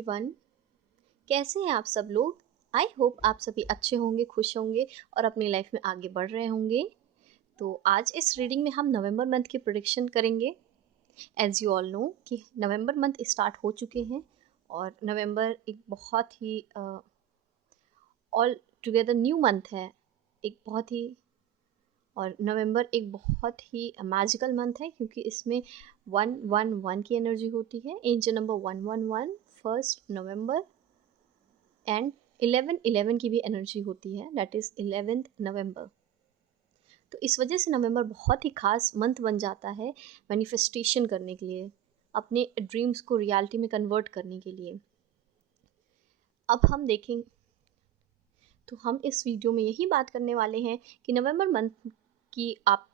Everyone. कैसे हैं आप सब लोग? आई होप आप सभी अच्छे होंगे, खुश होंगे और अपनी लाइफ में आगे बढ़ रहे होंगे। तो आज इस रीडिंग में हम नवंबर मंथ की प्रेडिक्शन करेंगे। एज यू ऑल नो कि नवंबर मंथ स्टार्ट हो चुके हैं और नवंबर एक बहुत ही ऑल टुगेदर न्यू मंथ है। एक बहुत ही और नवंबर एक बहुत ही मैजिकल मंथ है क्योंकि इसमें 111 की एनर्जी होती है। Angel number 111 first November and 1111 की भी एनर्जी होती है, दैट इज़ 11th नवंबर। तो इस वजह से नवंबर बहुत ही खास मंथ बन जाता है मैनिफेस्टेशन करने के लिए, अपने ड्रीम्स को रियलिटी में कन्वर्ट करने के लिए। अब हम देखें तो हम इस वीडियो में यही बात करने वाले हैं कि नवंबर मंथ की आप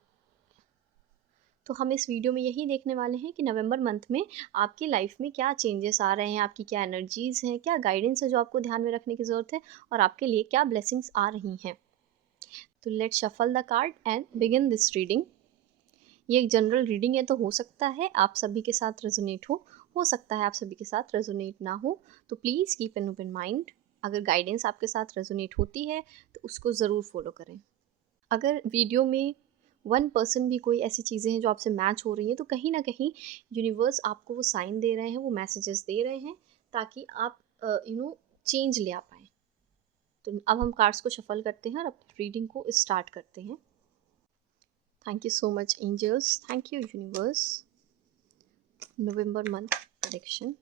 तो हम इस वीडियो में यही देखने वाले हैं कि नवंबर मंथ में आपकी लाइफ में क्या चेंजेस आ रहे हैं, आपकी क्या एनर्जीज़ हैं, क्या गाइडेंस है जो आपको ध्यान में रखने की ज़रूरत है और आपके लिए क्या ब्लेसिंग्स आ रही हैं। तो let's shuffle the card and begin this reading. ये एक जनरल रीडिंग है, तो हो सकता है आप सभी के साथ रेजोनेट हो सकता है आप सभी के साथ रेजोनेट ना हो। तो please keep an open mind. अगर गाइडेंस आपके साथ रेजोनेट होती है तो उसको ज़रूर फॉलो करें। अगर वीडियो में 1% भी कोई ऐसी चीज़ें हैं जो आपसे मैच हो रही हैं तो कहीं ना कहीं यूनिवर्स आपको वो साइन दे रहे हैं, वो मैसेजेस दे रहे हैं ताकि आप चेंज ले आ पाएँ। तो अब हम कार्ड्स को शफल करते हैं और अपनी रीडिंग को स्टार्ट करते हैं। Thank you so much angels, thank you universe. November month prediction.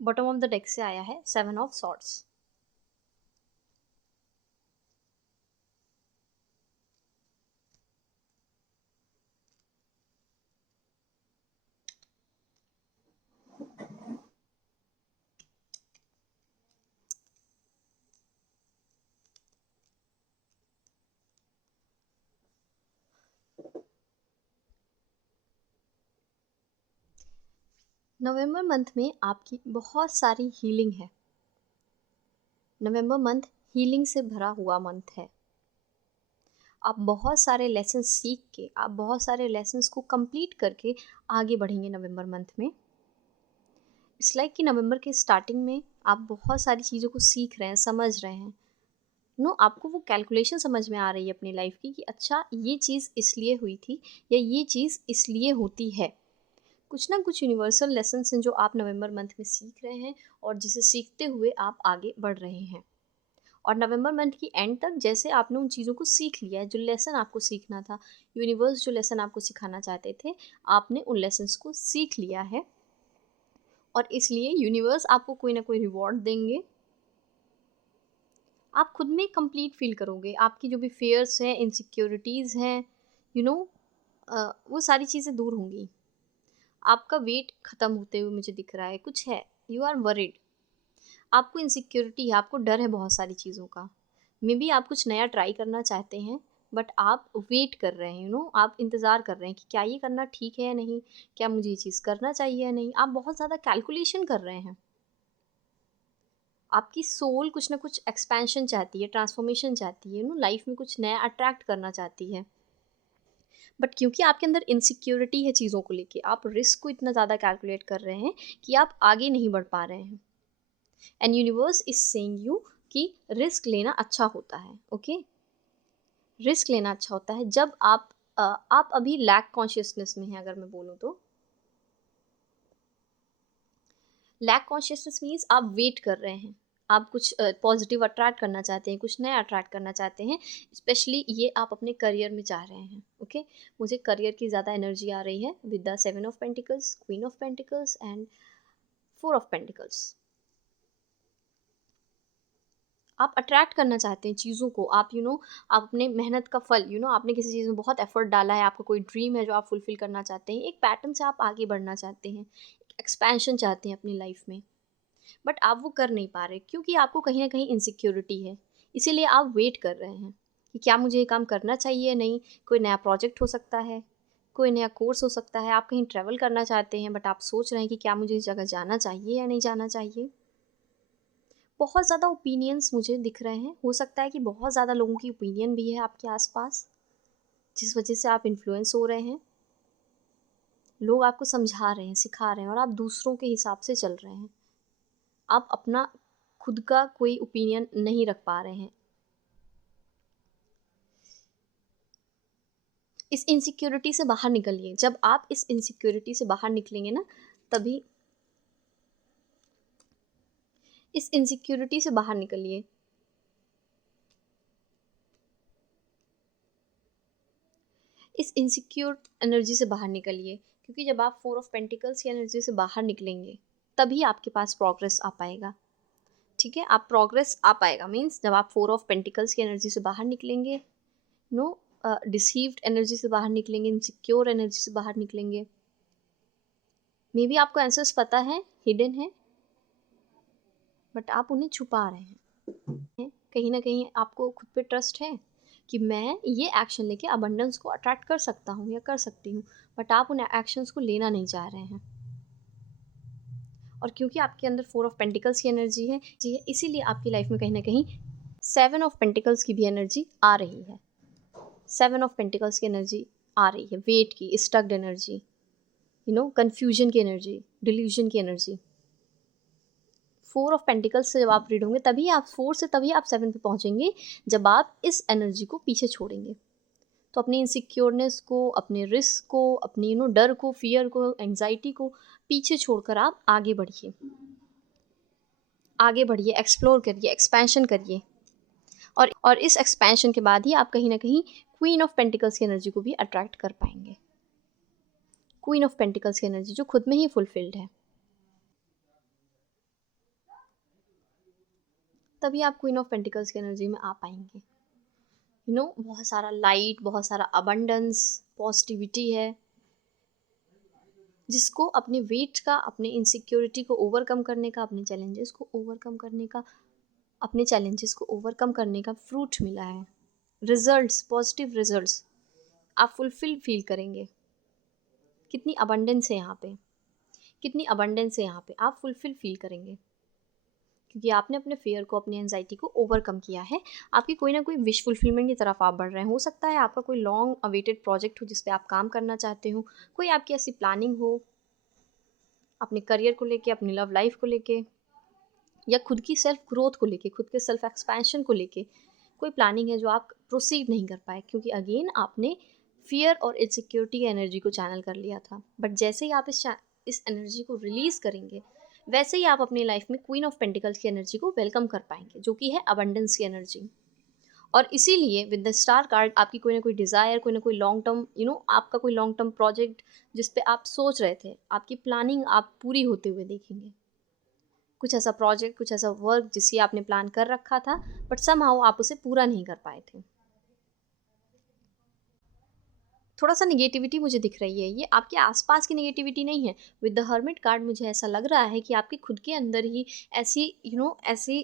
Bottom of the deck से आया है 7 ऑफ सॉर्ड्स। नवंबर मंथ में आपकी बहुत सारी हीलिंग है। नवंबर मंथ हीलिंग से भरा हुआ मंथ है। आप बहुत सारे लेसन सीख के, आप बहुत सारे लेसन्स को कंप्लीट करके आगे बढ़ेंगे नवंबर मंथ में। इट्स लाइक कि नवंबर के स्टार्टिंग में आप बहुत सारी चीज़ों को सीख रहे हैं, समझ रहे हैं। आपको वो कैलकुलेशन समझ में आ रही है अपनी लाइफ की कि अच्छा ये चीज़ इसलिए हुई थी या ये चीज़ इसलिए होती है। कुछ ना कुछ यूनिवर्सल लेसन्स हैं जो आप नवंबर मंथ में सीख रहे हैं और जिसे सीखते हुए आप आगे बढ़ रहे हैं। और नवंबर मंथ की एंड तक जैसे आपने उन चीज़ों को सीख लिया है, जो लेसन आपको सीखना था, यूनिवर्स जो लेसन आपको सिखाना चाहते थे, आपने उन लेसन्स को सीख लिया है और इसलिए यूनिवर्स आपको कोई ना कोई रिवॉर्ड देंगे। आप खुद में कंप्लीट फील करोगे, आपकी जो भी फियर्स हैं, इनसिक्योरिटीज़ हैं, यू नो वो सारी चीज़ें दूर होंगी। आपका वेट ख़त्म होते हुए मुझे दिख रहा है, कुछ है, यू आर वरिड। आपको इनसिक्योरिटी है, आपको डर है बहुत सारी चीज़ों का। मे बी आप कुछ नया ट्राई करना चाहते हैं बट आप वेट कर रहे हैं, आप इंतज़ार कर रहे हैं कि क्या ये करना ठीक है या नहीं, क्या मुझे ये चीज़ करना चाहिए या नहीं। आप बहुत ज़्यादा कैलकुलेशन कर रहे हैं। आपकी सोल कुछ ना कुछ एक्सपेंशन चाहती है, ट्रांसफॉर्मेशन चाहती है, लाइफ में कुछ नया अट्रैक्ट करना चाहती है। बट क्योंकि आपके अंदर इनसिक्योरिटी है चीज़ों को लेके, आप रिस्क को इतना ज़्यादा कैलकुलेट कर रहे हैं कि आप आगे नहीं बढ़ पा रहे हैं। And universe is saying you कि रिस्क लेना अच्छा होता है। ओके, रिस्क लेना अच्छा होता है जब आप अभी लैक कॉन्शियसनेस में हैं। अगर मैं बोलूँ तो लैक कॉन्शियसनेस मीन्स आप वेट कर रहे हैं, आप कुछ पॉजिटिव अट्रैक्ट करना चाहते हैं, कुछ नया अट्रैक्ट करना चाहते हैं। स्पेशली ये आप अपने करियर में चाह रहे हैं। ओके, मुझे करियर की ज़्यादा एनर्जी आ रही है with the 7 of pentacles, queen of pentacles and 4 of pentacles. आप अट्रैक्ट करना चाहते हैं चीज़ों को, आप आप अपने मेहनत का फल, आपने किसी चीज़ में बहुत एफर्ट डाला है, आपका कोई ड्रीम है जो आप फुलफिल करना चाहते हैं, एक पैटर्न से आप आगे बढ़ना चाहते हैं, एक एक्सपेंशन चाहते हैं अपनी लाइफ में। बट आप वो कर नहीं पा रहे क्योंकि आपको कहीं ना कहीं इनसिक्योरिटी है। इसीलिए आप वेट कर रहे हैं कि क्या मुझे ये काम करना चाहिए या नहीं। कोई नया प्रोजेक्ट हो सकता है, कोई नया कोर्स हो सकता है, आप कहीं ट्रैवल करना चाहते हैं बट आप सोच रहे हैं कि क्या मुझे इस जगह जाना चाहिए या नहीं जाना चाहिए। बहुत ज़्यादा ओपिनियंस मुझे दिख रहे हैं, हो सकता है कि बहुत ज़्यादा लोगों की ओपिनियन भी है आपके आसपास, जिस वजह से आप इन्फ्लुएंस हो रहे हैं। लोग आपको समझा रहे हैं, सिखा रहे हैं और आप दूसरों के हिसाब से चल रहे हैं। आप अपना खुद का कोई ओपिनियन नहीं रख पा रहे हैं। इस इनसिक्योरिटी से बाहर निकलिए। जब आप इस इनसिक्योरिटी से बाहर निकलेंगे ना, तभी इस इनसिक्योरिटी से बाहर निकलिए। इस इनसिक्योर एनर्जी से बाहर निकलिए, क्योंकि जब आप 4 ऑफ पेंटिकल्स की एनर्जी से बाहर निकलेंगे तभी आपके पास प्रोग्रेस आ पाएगा। ठीक है, आप प्रोग्रेस आ पाएगा मीन्स जब आप 4 ऑफ पेंटिकल्स की एनर्जी से बाहर निकलेंगे, नो डिसीव्ड एनर्जी से बाहर निकलेंगे, इनसिक्योर एनर्जी से बाहर निकलेंगे। मे बी आपको आंसर्स पता है, हिडन है, बट आप उन्हें छुपा रहे हैं। कहीं ना कहीं आपको खुद पे ट्रस्ट है कि मैं ये एक्शन लेके अबंडेंस को अट्रैक्ट कर सकता हूँ या कर सकती हूँ, बट आप उन एक्शंस को लेना नहीं चाह रहे हैं। और क्योंकि आपके अंदर 4 ऑफ पेंटिकल्स की एनर्जी है जी, इसीलिए आपकी लाइफ में कहीं ना कहीं 7 ऑफ पेंटिकल्स की भी एनर्जी आ रही है। 7 ऑफ पेंटिकल्स की एनर्जी आ रही है, वेट की, स्टक्ड एनर्जी, कंफ्यूजन की एनर्जी, डिल्यूजन की एनर्जी। 4 ऑफ पेंटिकल्स से जब आप रीड होंगे तभी आप 4 से तभी आप 7 पे पहुंचेंगे, जब आप इस एनर्जी को पीछे छोड़ेंगे। तो अपनी इनसिक्योरनेस को, अपने रिस्क को, अपनी डर को, फियर को, एंजाइटी को पीछे छोड़कर आप आगे बढ़िए, आगे बढ़िए, एक्सप्लोर करिए, एक्सपेंशन करिए। और इस एक्सपेंशन के बाद ही आप कहीं ना कहीं क्वीन ऑफ पेंटिकल्स की एनर्जी को भी अट्रैक्ट कर पाएंगे। क्वीन ऑफ पेंटिकल्स की एनर्जी जो खुद में ही फुलफिल्ड है, तभी आप क्वीन ऑफ पेंटिकल्स की एनर्जी में आ पाएंगे। बहुत सारा लाइट, बहुत सारा अबंडेंस, पॉजिटिविटी है, जिसको अपने वेट का, अपने इनसिक्योरिटी को ओवरकम करने का, अपने चैलेंजेस को ओवरकम करने का, अपने चैलेंजेस को ओवरकम करने का फ्रूट मिला है। रिजल्ट्स, पॉजिटिव रिजल्ट्स आप फुलफिल फील करेंगे। कितनी अबंडेंस है यहाँ पे, कितनी अबंडेंस है यहाँ पे, आप फुलफिल फील करेंगे क्योंकि आपने अपने फियर को, अपनी एंजाइटी को ओवरकम किया है। आपकी कोई ना कोई विश फुलफिलमेंट की तरफ आप बढ़ रहे हैं। हो सकता है आपका कोई लॉन्ग अवेटेड प्रोजेक्ट हो जिस पे आप काम करना चाहते हो, कोई आपकी ऐसी प्लानिंग हो अपने करियर को लेके, अपनी लव लाइफ को लेके, या खुद की सेल्फ ग्रोथ को लेके, खुद के सेल्फ एक्सपेंशन को लेके कोई प्लानिंग है जो आप प्रोसीड नहीं कर पाए क्योंकि अगेन आपने फियर और इनसिक्योरिटी की एनर्जी को चैनल कर लिया था। बट जैसे ही आप इस एनर्जी को रिलीज करेंगे, वैसे ही आप अपनी लाइफ में क्वीन ऑफ पेंटिकल्स की एनर्जी को वेलकम कर पाएंगे, जो कि है अबंडेंस की एनर्जी। और इसीलिए विद द स्टार कार्ड आपकी कोई ना कोई डिज़ायर, कोई ना कोई लॉन्ग टर्म, आपका कोई लॉन्ग टर्म प्रोजेक्ट जिस पे आप सोच रहे थे, आपकी प्लानिंग आप पूरी होते हुए देखेंगे। कुछ ऐसा प्रोजेक्ट, कुछ ऐसा वर्क जिसकी आपने प्लान कर रखा था बट समहाउ आप उसे पूरा नहीं कर पाए थे। थोड़ा सा निगेटिविटी मुझे दिख रही है, ये आपके आसपास की निगेटिविटी नहीं है। विद द हर्मिट कार्ड मुझे ऐसा लग रहा है कि आपके खुद के अंदर ही ऐसी ऐसी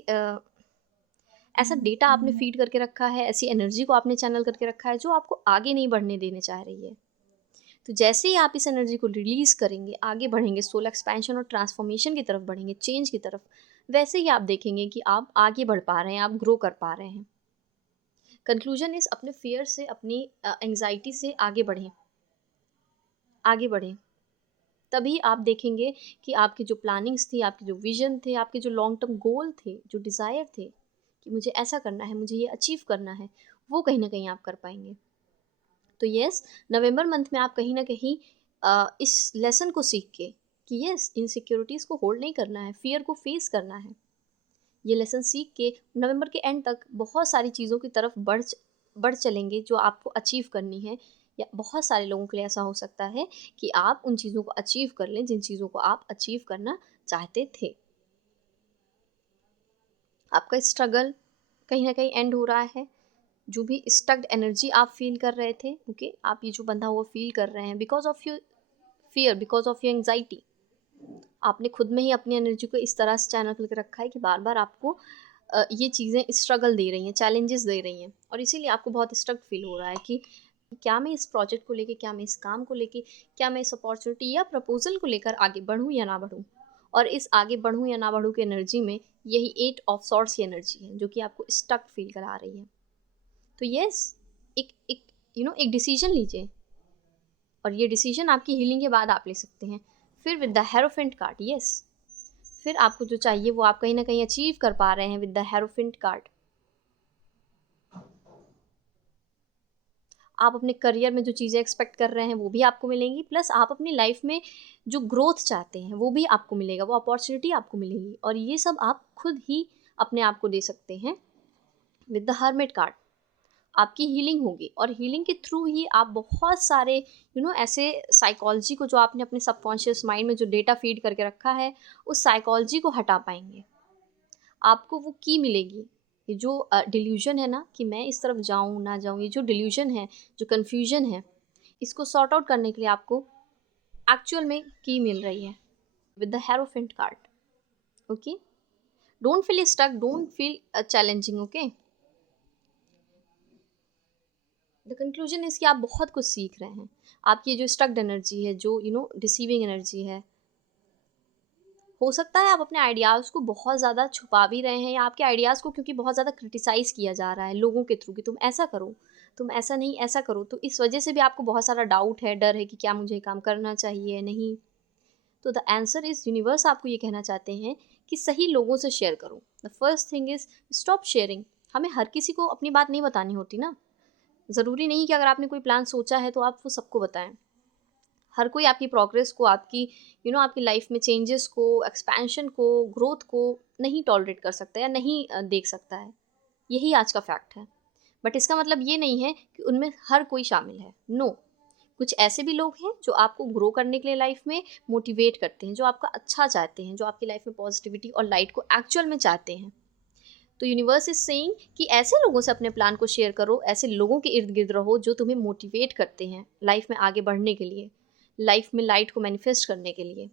ऐसा डेटा आपने फीड करके रखा है, ऐसी एनर्जी को आपने चैनल करके रखा है जो आपको आगे नहीं बढ़ने देने चाह रही है। तो जैसे ही आप इस एनर्जी को रिलीज करेंगे, आगे बढ़ेंगे, सोल एक्सपेंशन और ट्रांसफॉर्मेशन की तरफ बढ़ेंगे, चेंज की तरफ, वैसे ही आप देखेंगे कि आप आगे बढ़ पा रहे हैं, आप ग्रो कर पा रहे हैं। कंक्लूजन इस, अपने फियर से, अपनी एंजाइटी से आगे बढ़ें, आगे बढ़ें। तभी आप देखेंगे कि आपकी जो प्लानिंग्स थी, आपके जो विजन थे, आपके जो लॉन्ग टर्म गोल थे, जो डिज़ायर थे कि मुझे ऐसा करना है, मुझे ये अचीव करना है, वो कहीं ना कहीं आप कर पाएंगे। तो यस, नवंबर मंथ में आप कहीं ना कहीं इस लेसन को सीख के कि यस, इनसिक्योरिटीज़ को होल्ड नहीं करना है, फियर को फेस करना है, ये लेसन सीख के नवंबर के एंड तक बहुत सारी चीज़ों की तरफ बढ़ चलेंगे जो आपको अचीव करनी है। या बहुत सारे लोगों के लिए ऐसा हो सकता है कि आप उन चीज़ों को अचीव कर लें जिन चीज़ों को आप अचीव करना चाहते थे। आपका स्ट्रगल कहीं ना कहीं एंड हो रहा है। जो भी स्टक्ड एनर्जी आप फील कर रहे थे, ओके, आप ये जो बंधा हुआ फील कर रहे हैं because of your fear, because of your anxiety, आपने खुद में ही अपनी एनर्जी को इस तरह से चैनल करके रखा है कि बार बार आपको ये चीज़ें स्ट्रगल दे रही हैं, चैलेंजेस दे रही हैं, और इसीलिए आपको बहुत स्ट्रक फील हो रहा है कि क्या मैं इस प्रोजेक्ट को लेके, क्या मैं इस काम को लेके, क्या मैं इस अपॉर्चुनिटी या प्रपोजल को लेकर आगे बढ़ूँ या ना बढ़ूँ। और इस आगे बढ़ूँ या ना बढ़ूँ की एनर्जी में यही 8 ऑफ सॉर्ट्स की एनर्जी है जो कि आपको स्टक फील करा रही है। तो यस, एक एक एक डिसीजन लीजिए, और ये डिसीजन आपकी हीलिंग के बाद आप ले सकते हैं। फिर with the hierophant card, yes, फिर आपको जो चाहिए वो आप कहीं ना कहीं अचीव कर पा रहे हैं विद द हेरोफेंट कार्ड। आप अपने करियर में जो चीज़ें एक्सपेक्ट कर रहे हैं वो भी आपको मिलेंगी, प्लस आप अपनी लाइफ में जो ग्रोथ चाहते हैं वो भी आपको मिलेगा, वो अपॉर्चुनिटी आपको मिलेगी, और ये सब आप खुद ही अपने आप को दे सकते हैं विद द हर्मिट कार्ड। आपकी हीलिंग होगी, और हीलिंग के थ्रू ही आप बहुत सारे ऐसे साइकोलॉजी को, जो आपने अपने सबकॉन्शियस माइंड में जो डेटा फीड करके रखा है, उस साइकोलॉजी को हटा पाएंगे। आपको वो की मिलेगी। ये जो डिल्यूजन है ना कि मैं इस तरफ जाऊँ ना जाऊँ, ये जो डिल्यूजन है, जो कन्फ्यूजन है, इसको सॉर्ट आउट करने के लिए आपको एक्चुअल में की मिल रही है with the hierophant card. Okay, don't feel stuck, don't feel challenging. Okay, the conclusion is कि आप बहुत कुछ सीख रहे हैं। आपकी जो स्टक्ड एनर्जी है, जो डिसीविंग एनर्जी है, हो सकता है आप अपने आइडियाज़ को बहुत ज़्यादा छुपा भी रहे हैं, या आपके आइडियाज़ को क्योंकि बहुत ज़्यादा क्रिटिसाइज़ किया जा रहा है लोगों के थ्रू कि तुम ऐसा करो, तुम ऐसा नहीं ऐसा करो, तो इस वजह से भी आपको बहुत सारा डाउट है, डर है कि क्या मुझे काम करना चाहिए नहीं। तो द आंसर इज़, यूनिवर्स आपको ये कहना चाहते हैं कि सही लोगों से शेयर करो। The first thing is stop sharing. हमें हर किसी को अपनी बात नहीं बतानी होती ना। ज़रूरी नहीं कि अगर आपने कोई प्लान सोचा है तो आप वो सबको बताएं। हर कोई आपकी प्रोग्रेस को, आपकी आपकी लाइफ में चेंजेस को, एक्सपेंशन को, ग्रोथ को नहीं टॉलरेट कर सकता या नहीं देख सकता है। यही आज का फैक्ट है। बट इसका मतलब ये नहीं है कि उनमें हर कोई शामिल है। नो, कुछ ऐसे भी लोग हैं जो आपको ग्रो करने के लिए लाइफ में मोटिवेट करते हैं, जो आपका अच्छा चाहते हैं, जो आपकी लाइफ में पॉजिटिविटी और लाइट को एक्चुअल में चाहते हैं। तो यूनिवर्स इज सेइंग कि ऐसे लोगों से अपने प्लान को शेयर करो, ऐसे लोगों के इर्द गिर्द रहो जो तुम्हें मोटिवेट करते हैं लाइफ में आगे बढ़ने के लिए, लाइफ में लाइट को मैनिफेस्ट करने के लिए।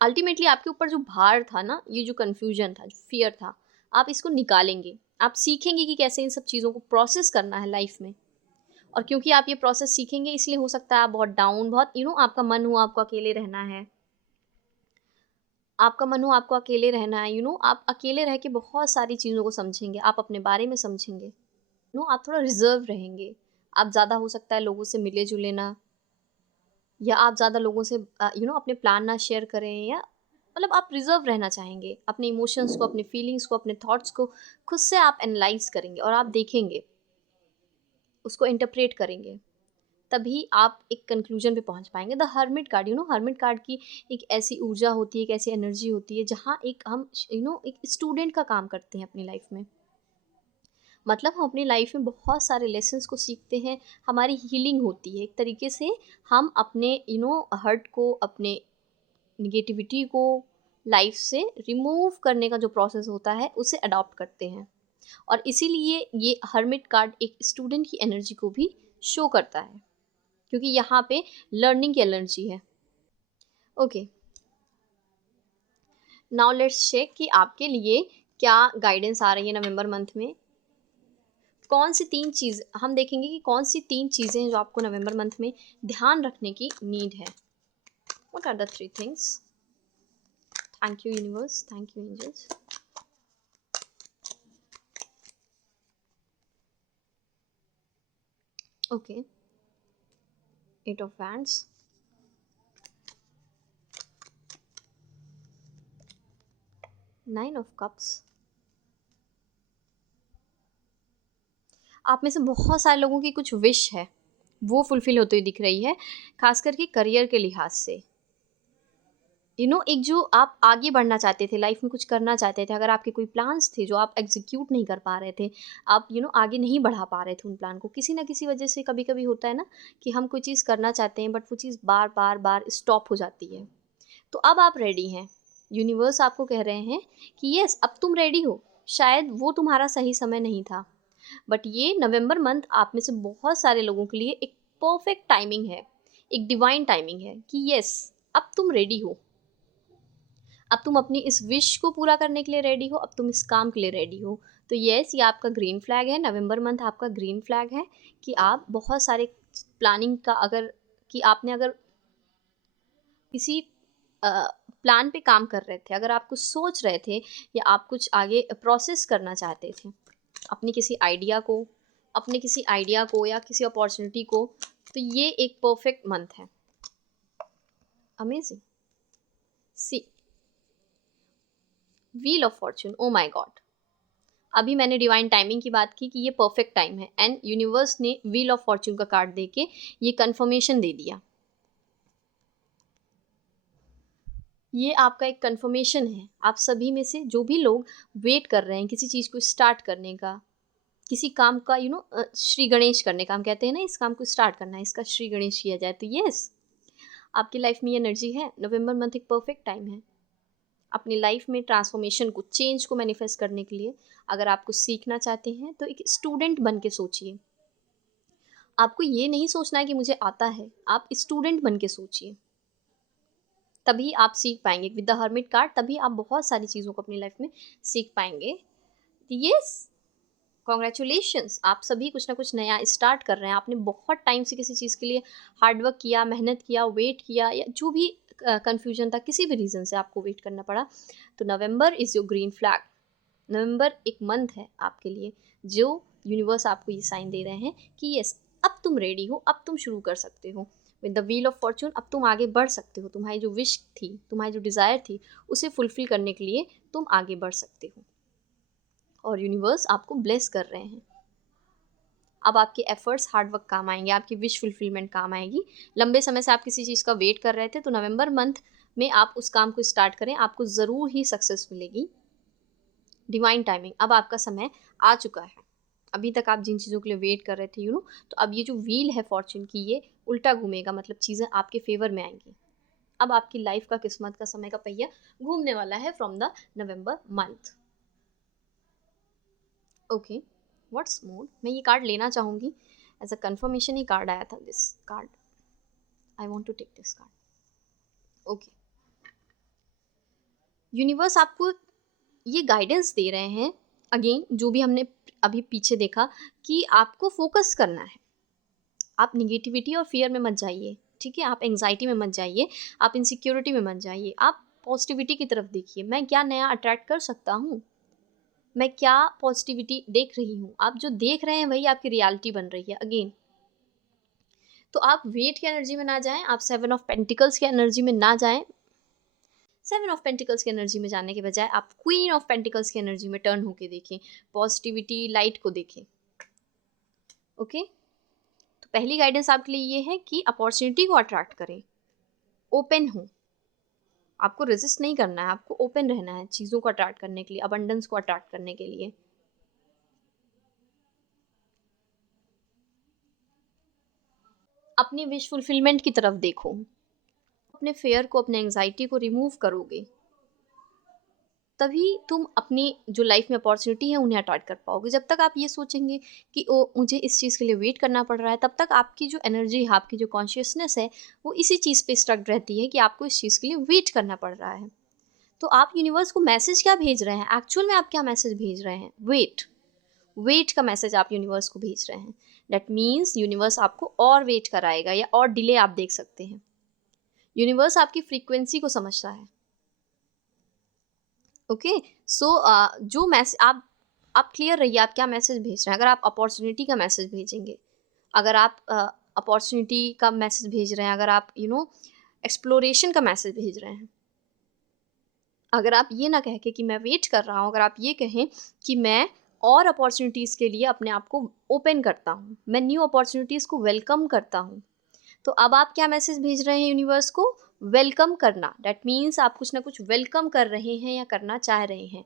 अल्टीमेटली आपके ऊपर जो भार था ना, ये जो कन्फ्यूजन था, जो फियर था, आप इसको निकालेंगे। आप सीखेंगे कि कैसे इन सब चीज़ों को प्रोसेस करना है लाइफ में। और क्योंकि आप ये प्रोसेस सीखेंगे, इसलिए हो सकता है आप बहुत डाउन, बहुत आपका मन हो आपको अकेले रहना है, आपका मन हो आपको अकेले रहना है, आप अकेले रह के बहुत सारी चीज़ों को समझेंगे, आप अपने बारे में समझेंगे, आप थोड़ा रिजर्व रहेंगे। आप ज़्यादा हो सकता है लोगों से मिले जुले ना, या आप ज़्यादा लोगों से अपने प्लान ना शेयर करें, या मतलब आप रिजर्व रहना चाहेंगे। अपने इमोशंस को, अपने फीलिंग्स को, अपने थॉट्स को खुद से आप एनालाइज करेंगे, और आप देखेंगे, उसको इंटरप्रेट करेंगे। तभी आप एक कंक्लूजन पे पहुंच पाएंगे। The hermit card, hermit card की एक ऐसी ऊर्जा होती है, एक ऐसी एनर्जी होती है जहाँ एक हम एक स्टूडेंट का काम करते हैं अपनी लाइफ में। मतलब हम अपनी लाइफ में बहुत सारे लेसन्स को सीखते हैं, हमारी हीलिंग होती है एक तरीके से। हम अपने हर्ट को, अपने निगेटिविटी को लाइफ से रिमूव करने का जो प्रोसेस होता है उसे अडॉप्ट करते हैं। और इसीलिए ये हर्मिट कार्ड एक स्टूडेंट की एनर्जी को भी शो करता है, क्योंकि यहाँ पे लर्निंग की एनर्जी है। ओके, नाउ लेट्स चेक कि आपके लिए क्या गाइडेंस आ रही है नवंबर मंथ में। कौन सी 3 चीज़ हम देखेंगे कि कौन सी 3 चीज़ें हैं जो आपको नवंबर मंथ में ध्यान रखने की नीड है। What are the 3 things? Thank you universe, thank you angels. Okay, 8 of wands, 9 of cups. आप में से बहुत सारे लोगों की कुछ विश है, वो फुलफिल होती हुई दिख रही है, खास करके करियर के लिहाज से। एक जो आप आगे बढ़ना चाहते थे, लाइफ में कुछ करना चाहते थे, अगर आपके कोई प्लान्स थे जो आप एग्जीक्यूट नहीं कर पा रहे थे, आप आगे नहीं बढ़ा पा रहे थे उन प्लान को, किसी ना किसी वजह से। कभी कभी होता है ना कि हम कोई चीज़ करना चाहते हैं, बट वो चीज़ बार बार बार स्टॉप हो जाती है। तो अब आप रेडी हैं। यूनिवर्स आपको कह रहे हैं कि यस, अब तुम रेडी हो। शायद वो तुम्हारा सही समय नहीं था, बट ये नवंबर मंथ आप में से बहुत सारे लोगों के लिए एक परफेक्ट टाइमिंग है, एक डिवाइन टाइमिंग है कि यस, अब तुम रेडी हो। अब तुम अपनी इस विश को पूरा करने के लिए रेडी हो, अब तुम इस काम के लिए रेडी हो। तो येस, ये आपका ग्रीन फ्लैग है, नवंबर मंथ आपका ग्रीन फ्लैग है कि आप बहुत सारे प्लानिंग का अगर कि आपने अगर किसी प्लान पे काम कर रहे थे, अगर आप कुछ सोच रहे थे या आप कुछ आगे प्रोसेस करना चाहते थे अपनी किसी आइडिया को, या किसी अपॉर्चुनिटी को, तो ये एक परफेक्ट मंथ है। Amazing. See wheel of fortune, oh my god, अभी मैंने डिवाइन टाइमिंग की बात की कि ये परफेक्ट टाइम है, एंड यूनिवर्स ने व्हील ऑफ फॉर्चून का कार्ड देके ये कंफर्मेशन दे दिया। ये आपका एक कंफर्मेशन है, आप सभी में से जो भी लोग वेट कर रहे हैं किसी चीज़ को स्टार्ट करने का, किसी काम का श्री गणेश करने का, हम कहते हैं ना इस काम को स्टार्ट करना है, इसका श्री गणेश किया जाए, तो यस, आपकी लाइफ में ये एनर्जी है। नवंबर मंथ एक परफेक्ट टाइम है अपनी लाइफ में ट्रांसफॉर्मेशन को, चेंज को मैनिफेस्ट करने के लिए। अगर आप कुछ सीखना चाहते हैं तो एक स्टूडेंट बन के सोचिए, आपको ये नहीं सोचना है कि मुझे आता है, आप स्टूडेंट बन के सोचिए, तभी आप सीख पाएंगे। विद द हर्मिट कार्ड तभी आप बहुत सारी चीज़ों को अपनी लाइफ में सीख पाएंगे। यस, कॉन्ग्रेचुलेशंस, आप सभी कुछ ना कुछ नया स्टार्ट कर रहे हैं। आपने बहुत टाइम से किसी चीज़ के लिए हार्डवर्क किया, मेहनत किया, वेट किया, या जो भी कन्फ्यूजन था, किसी भी रीज़न से आपको वेट करना पड़ा, तो नवंबर इज़ योर ग्रीन फ्लैग। नवंबर एक मंथ है आपके लिए जो यूनिवर्स आपको ये साइन दे रहे हैं कि यस, अब तुम रेडी हो, अब तुम शुरू कर सकते हो with the wheel of Fortune. अब तुम आगे बढ़ सकते हो, तुम्हारी जो विश थी, तुम्हारी जो डिज़ायर थी, उसे फुलफिल करने के लिए तुम आगे बढ़ सकते हो, और यूनिवर्स आपको ब्लेस कर रहे हैं। अब आपके एफर्ट्स, हार्डवर्क काम आएंगे, आपकी विश फुलफिलमेंट काम आएगी। लंबे समय से आप किसी चीज़ का वेट कर रहे थे, तो नवंबर मंथ में आप उस काम को स्टार्ट करें, आपको ज़रूर ही सक्सेस मिलेगी। डिवाइन टाइमिंग, अब आपका समय आ चुका है। अभी तक आप जिन चीज़ों के लिए वेट कर रहे थे तो अब ये जो व्हील है फॉर्चून की, ये उल्टा घूमेगा, मतलब चीज़ें आपके फेवर में आएंगी। अब आपकी लाइफ का, किस्मत का, समय का पहिया घूमने वाला है from the November month. Okay, what's more, मैं ये कार्ड लेना चाहूँगी, एज अ कंफर्मेशन ही कार्ड आया था, this card, I want to take this card. Okay, universe आपको ये गाइडेंस दे रहे हैं, अगेन जो भी हमने अभी पीछे देखा, कि आपको फोकस करना है। आप निगेटिविटी और फियर में मत जाइए, ठीक है, आप एंग्जाइटी में मत जाइए, आप इनसिक्योरिटी में मत जाइए, आप पॉजिटिविटी की तरफ देखिए। मैं क्या नया अट्रैक्ट कर सकता हूँ, मैं क्या पॉजिटिविटी देख रही हूँ। आप जो देख रहे हैं वही आपकी रियलिटी बन रही है। अगेन, तो आप वेट की एनर्जी में ना जाएं, आप 7 ऑफ पेंटिकल्स की एनर्जी में ना जाएं। 7 ऑफ पेंटिकल्स की एनर्जी में जाने के बजाय आप क्वीन ऑफ पेंटिकल्स की एनर्जी में टर्न होके देखें, पॉजिटिविटी, लाइट को देखें। ओके, तो पहली गाइडेंस आपके लिए ये है कि अपॉर्चुनिटी को अट्रैक्ट करें, ओपन हो, आपको रेजिस्ट नहीं करना है, आपको ओपन रहना है चीज़ों को अट्रैक्ट करने के लिए, अबंडेंस को अट्रैक्ट करने के लिए। अपनी विश फुलफिलमेंट की तरफ देखो, अपने फेयर को, अपने एंग्जाइटी को रिमूव करोगे, तभी तुम अपनी जो लाइफ में अपॉर्चुनिटी है उन्हें अट्रैक्ट कर पाओगे। जब तक आप ये सोचेंगे कि ओ मुझे इस चीज़ के लिए वेट करना पड़ रहा है, तब तक आपकी जो एनर्जी है, आपकी जो कॉन्शियसनेस है, वो इसी चीज़ पे स्टक रहती है कि आपको इस चीज़ के लिए वेट करना पड़ रहा है। तो आप यूनिवर्स को मैसेज क्या भेज रहे हैं, एक्चुअल में आप क्या मैसेज भेज रहे हैं? वेट, वेट का मैसेज आप यूनिवर्स को भेज रहे हैं। दैट मीन्स यूनिवर्स आपको और वेट कराएगा, या और डिले आप देख सकते हैं। यूनिवर्स आपकी फ्रीक्वेंसी को समझता है। ओके, सो जो मैसेज आप क्लियर रहिए, आप क्या मैसेज भेज रहे हैं। अगर आप अपॉर्चुनिटी का मैसेज भेजेंगे, अगर आप अपॉर्चुनिटी का मैसेज भेज रहे हैं, अगर आप एक्सप्लोरेशन का मैसेज भेज रहे हैं, अगर आप ये ना कह के कि मैं वेट कर रहा हूँ, अगर आप ये कहें कि मैं और अपॉर्चुनिटीज़ के लिए अपने आप को ओपन करता हूँ, मैं न्यू अपॉर्चुनिटीज़ को वेलकम करता हूँ, तो अब आप क्या मैसेज भेज रहे हैं यूनिवर्स को? वेलकम करना। दैट मीन्स आप कुछ ना कुछ वेलकम कर रहे हैं या करना चाह रहे हैं।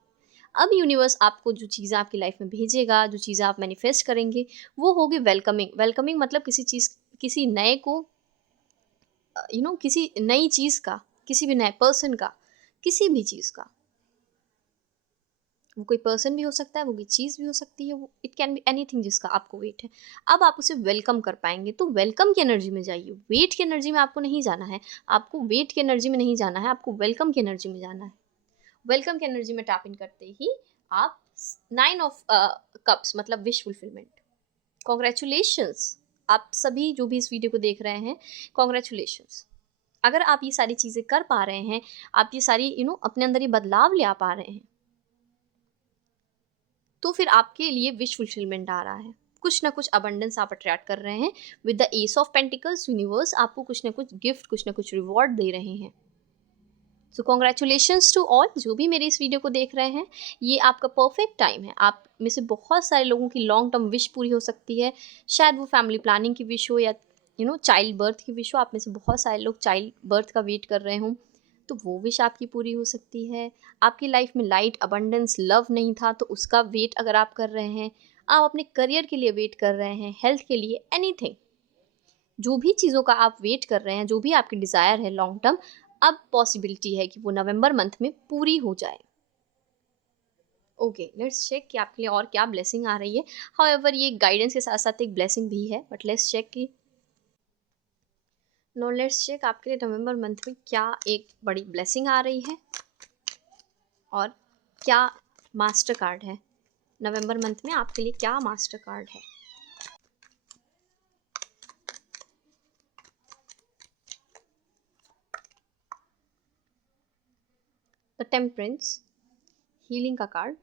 अब यूनिवर्स आपको जो चीज़ें आपकी लाइफ में भेजेगा, जो चीज़ें आप मैनिफेस्ट करेंगे, वो होगी वेलकमिंग। वेलकमिंग मतलब किसी चीज़, किसी नए को, किसी नई चीज़ का, किसी भी नए पर्सन का, किसी भी चीज़ का, वो कोई पर्सन भी हो सकता है, वो कोई चीज़ भी हो सकती है, वो इट कैन बी एनीथिंग जिसका आपको वेट है। अब आप उसे वेलकम कर पाएंगे, तो वेलकम की एनर्जी में जाइए। वेट की एनर्जी में आपको नहीं जाना है, आपको वेट की एनर्जी में नहीं जाना है, आपको वेलकम की एनर्जी में जाना है। वेलकम की एनर्जी में टैप इन करते ही आप 9 ऑफ कप्स मतलब विश फुलफिलमेंट। कॉन्ग्रेचुलेशंस, आप सभी जो भी इस वीडियो को देख रहे हैं, कॉन्ग्रेचुलेशंस। अगर आप ये सारी चीज़ें कर पा रहे हैं, आप ये सारी अपने अंदर ये बदलाव ले आ पा रहे हैं, तो फिर आपके लिए विश फुलफिलमेंट आ रहा है। कुछ ना कुछ अबंडेंस आप अट्रैक्ट कर रहे हैं। With the S of pentacles universe आपको कुछ ना कुछ गिफ्ट, कुछ ना कुछ रिवॉर्ड दे रहे हैं। सो कॉन्ग्रेचुलेशंस टू ऑल जो भी मेरे इस वीडियो को देख रहे हैं। ये आपका परफेक्ट टाइम है। आप में से बहुत सारे लोगों की लॉन्ग टर्म विश पूरी हो सकती है। शायद वो फैमिली प्लानिंग की विश हो या चाइल्ड बर्थ की विश हो। आप में से बहुत सारे लोग चाइल्ड बर्थ का वेट कर रहे हों, तो वो विश आपकी पूरी हो सकती है। आपकी लाइफ में लाइट, अबंडेंस, लव नहीं था, तो उसका वेट अगर आप कर रहे हैं, आप अपने करियर के लिए वेट कर रहे हैं, हेल्थ के लिए, एनीथिंग, जो भी चीज़ों का आप वेट कर रहे हैं, जो भी आपकी डिज़ायर है लॉन्ग टर्म, अब पॉसिबिलिटी है कि वो नवंबर मंथ में पूरी हो जाए। ओके, लेट्स चेक कि आपके लिए और क्या ब्लेसिंग आ रही है। हाउएवर ये गाइडेंस के साथ साथ एक ब्लेसिंग भी है, बट लेट्स चेक कि नो लेट्स चेक आपके लिए नवंबर मंथ में क्या एक बड़ी ब्लेसिंग आ रही है और क्या मास्टर कार्ड है। नवंबर मंथ में आपके लिए क्या मास्टर कार्ड है। द टेम्परेंस, हीलिंग का card,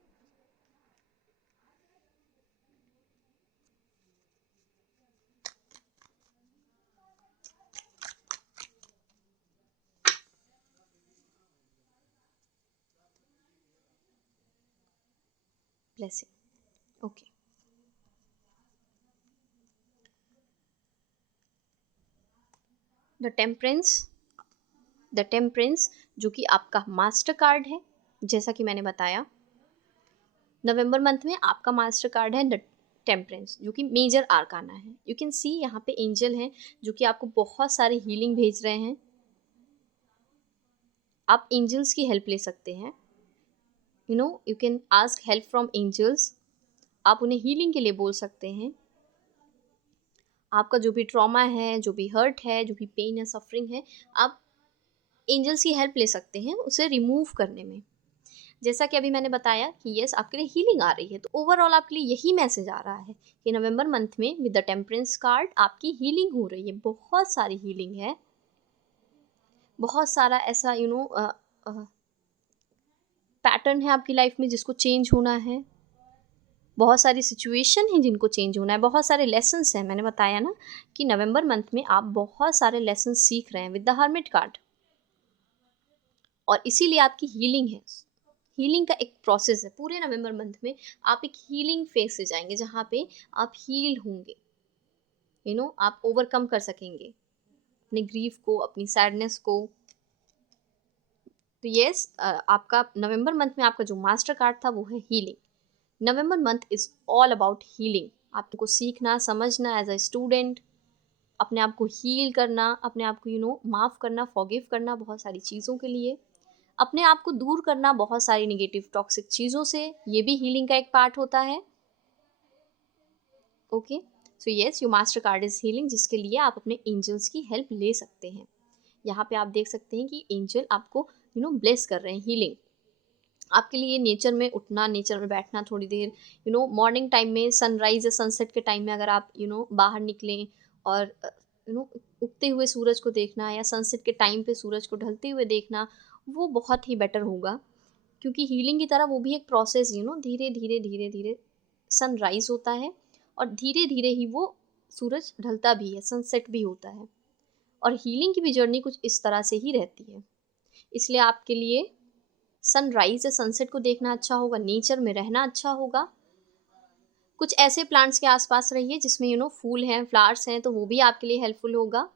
blessing. Okay, the temperance, the temperance जो कि आपका मास्टर कार्ड है। जैसा कि मैंने बताया, नवंबर मंथ में आपका मास्टर कार्ड है द टेम्परेंस, जो कि मेजर आर्काना है। यू कैन सी यहाँ पे एंजल हैं जो कि आपको बहुत सारे हीलिंग भेज रहे हैं। आप एंजल्स की हेल्प ले सकते हैं। You can ask help from angels. आप उन्हें हीलिंग के लिए बोल सकते हैं। आपका जो भी ट्रॉमा है, जो भी हर्ट है, जो भी पेन या सफरिंग है, आप एंजल्स की हेल्प ले सकते हैं उसे रिमूव करने में। जैसा कि अभी मैंने बताया कि यस आपके लिए हीलिंग आ रही है, तो ओवरऑल आपके लिए यही मैसेज आ रहा है कि नवंबर मंथ में विद द टेम्परेंस कार्ड आपकी हीलिंग हो रही है। बहुत सारी हीलिंग है, बहुत सारा ऐसा पैटर्न है आपकी लाइफ में जिसको चेंज होना है। बहुत सारी सिचुएशन है जिनको चेंज होना है। बहुत सारे लेसन्स हैं। मैंने बताया ना कि नवंबर मंथ में आप बहुत सारे लेसन सीख रहे हैं विद द हर्मिट कार्ड, और इसीलिए आपकी हीलिंग है। हीलिंग का एक प्रोसेस है। पूरे नवंबर मंथ में आप एक हीलिंग फेज से जाएंगे जहाँ पे आप हील होंगे। आप ओवरकम कर सकेंगे अपने ग्रीफ को, अपनी सैडनेस को। तो यस, आपका नवंबर मंथ में आपका जो मास्टर कार्ड था वो है healing. November month is all about healing. आपको सीखना, समझना एज अ स्टूडेंट, अपने आप को हील करना, अपने आप को माफ़ करना, फॉरगिव करना बहुत सारी चीज़ों के लिए, अपने आप को दूर करना बहुत सारी नेगेटिव टॉक्सिक चीज़ों से, ये भी हीलिंग का एक पार्ट होता है। Okay, so yes your master card is healing, जिसके लिए आप अपने एंजल्स की हेल्प ले सकते हैं। यहाँ पे आप देख सकते हैं कि एंजल आपको ब्लेस कर रहे हैं हीलिंग। आपके लिए नेचर में उठना, नेचर में बैठना थोड़ी देर, मॉर्निंग टाइम में, सनराइज या सनसेट के टाइम में अगर आप बाहर निकलें और उगते हुए सूरज को देखना, या सनसेट के टाइम पे सूरज को ढलते हुए देखना, वो बहुत ही बेटर होगा। क्योंकि हीलिंग की तरह वो भी एक प्रोसेस, धीरे धीरे धीरे धीरे सनराइज होता है और धीरे धीरे ही वो सूरज ढलता भी है, सनसेट भी होता है। और हीलिंग की भी जर्नी कुछ इस तरह से ही रहती है। इसलिए आपके लिए सनराइज या सनसेट को देखना अच्छा होगा, नेचर में रहना अच्छा होगा। कुछ ऐसे प्लांट्स के आसपास रहिए जिसमें फूल हैं, फ्लावर्स हैं, तो वो भी आपके लिए हेल्पफुल होगा।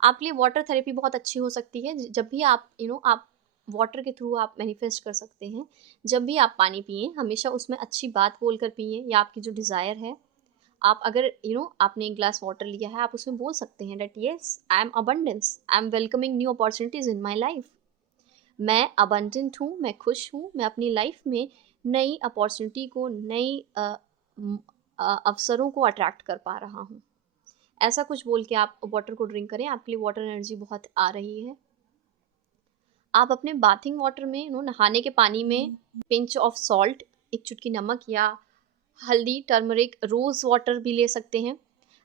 आपके लिए वाटर थेरेपी बहुत अच्छी हो सकती है। जब भी आप आप वाटर के थ्रू आप मैनिफेस्ट कर सकते हैं। जब भी आप पानी पिएं, हमेशा उसमें अच्छी बात बोल कर पिएं, या आपकी जो डिज़ायर है, आप अगर आपने एक ग्लास वाटर लिया है, आप उसमें बोल सकते हैं that yes I am abundance, I am welcoming new opportunities in my life. मैं अबंडेंट हूँ, मैं खुश हूँ, मैं अपनी लाइफ में नई अपॉर्चुनिटी को, नई अवसरों को अट्रैक्ट कर पा रहा हूँ। ऐसा कुछ बोल के आप वाटर को ड्रिंक करें, आपके लिए वाटर एनर्जी बहुत आ रही है। आप अपने बाथिंग वाटर में नहाने के पानी में पिंच ऑफ सॉल्ट, एक चुटकी नमक या हल्दी, टर्मरिक, रोज़ वाटर भी ले सकते हैं।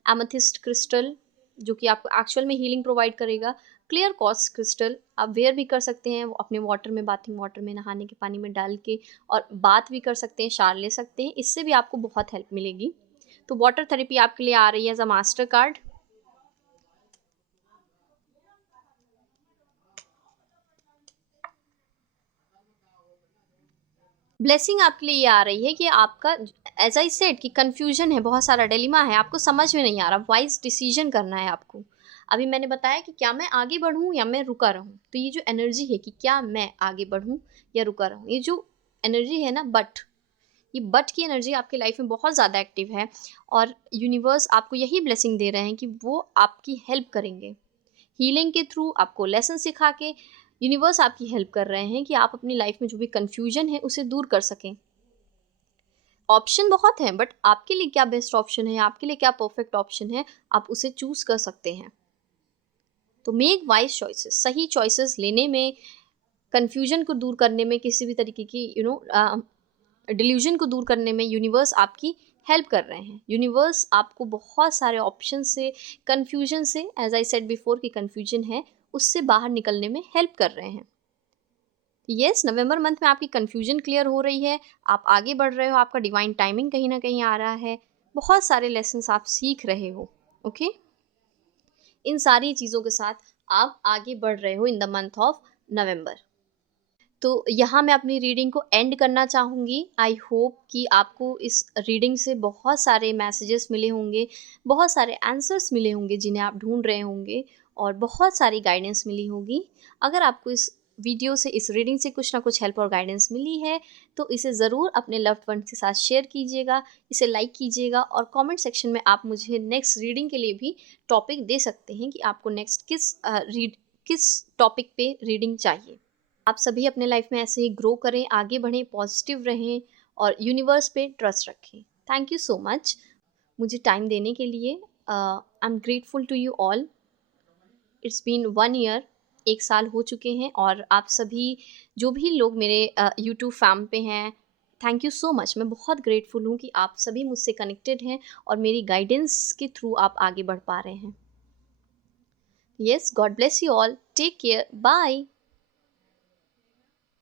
एमेथिस्ट क्रिस्टल जो कि आपको एक्चुअल में हीलिंग प्रोवाइड करेगा। क्लियर क्वार्ट्ज क्रिस्टल आप वेयर भी कर सकते हैं, वो अपने वाटर में, बाथिंग वाटर में, नहाने के पानी में डाल के, और बात भी कर सकते हैं, शावर ले सकते हैं। इससे भी आपको बहुत हेल्प मिलेगी। तो वाटर थेरेपी आपके लिए आ रही है as a master card. Blessing आपके लिए ये आ रही है कि आपका, एज आई सेड, कि कन्फ्यूजन है, बहुत सारा डिलेमा है, आपको समझ में नहीं आ रहा, वाइज डिसीजन करना है आपको। अभी मैंने बताया कि क्या मैं आगे बढ़ूँ या मैं रुका रहूँ। तो ये जो एनर्जी है कि क्या मैं आगे बढ़ूँ या रुका रहूँ, ये जो एनर्जी है ना, ये बट की एनर्जी आपकी लाइफ में बहुत ज़्यादा एक्टिव है। और यूनिवर्स आपको यही ब्लेसिंग दे रहे हैं कि वो आपकी हेल्प करेंगे हीलिंग के थ्रू, आपको लेसन सिखा के। यूनिवर्स आपकी हेल्प कर रहे हैं कि आप अपनी लाइफ में जो भी कन्फ्यूजन है उसे दूर कर सकें। ऑप्शन बहुत हैं, बट आपके लिए क्या बेस्ट ऑप्शन है, आपके लिए क्या परफेक्ट ऑप्शन है, आप उसे चूज कर सकते हैं। तो मेक वाइज चॉइसेस, सही चॉइसेस लेने में, कन्फ्यूजन को दूर करने में, किसी भी तरीके की डिल्यूजन को दूर करने में यूनिवर्स आपकी हेल्प कर रहे हैं। यूनिवर्स आपको बहुत सारे ऑप्शन से, कन्फ्यूजन से, एज आई सेड बिफोर कि कन्फ्यूजन है, उससे बाहर निकलने में हेल्प कर रहे हैं। यस, नवंबर मंथ में आपकी कन्फ्यूजन क्लियर हो रही है, आप आगे बढ़ रहे हो, आपका डिवाइन टाइमिंग कहीं ना कहीं आ रहा है, बहुत सारे लेसन्स आप सीख रहे हो। ओके, इन सारी चीज़ों के साथ आप आगे बढ़ रहे हो in the month of November. तो यहाँ मैं अपनी रीडिंग को एंड करना चाहूँगी। आई होप कि आपको इस रीडिंग से बहुत सारे मैसेजेस मिले होंगे, बहुत सारे आंसर्स मिले होंगे जिन्हें आप ढूंढ रहे होंगे, और बहुत सारी गाइडेंस मिली होगी। अगर आपको इस वीडियो से, इस रीडिंग से कुछ ना कुछ हेल्प और गाइडेंस मिली है तो इसे ज़रूर अपने लव्ड वंस के साथ शेयर कीजिएगा, इसे लाइक कीजिएगा, और कमेंट सेक्शन में आप मुझे नेक्स्ट रीडिंग के लिए भी टॉपिक दे सकते हैं कि आपको नेक्स्ट किस टॉपिक पे रीडिंग चाहिए। आप सभी अपने लाइफ में ऐसे ही ग्रो करें, आगे बढ़ें, पॉजिटिव रहें, और यूनिवर्स पे ट्रस्ट रखें। थैंक यू सो मच मुझे टाइम देने के लिए। I am grateful to you all. It's been 1 year, 1 साल हो चुके हैं, और आप सभी जो भी लोग मेरे यूट्यूब फैम पे हैं, थैंक यू सो मच। मैं बहुत ग्रेटफुल हूँ कि आप सभी मुझसे कनेक्टेड हैं और मेरी गाइडेंस के थ्रू आप आगे बढ़ पा रहे हैं। Yes, god bless you all, take care, bye.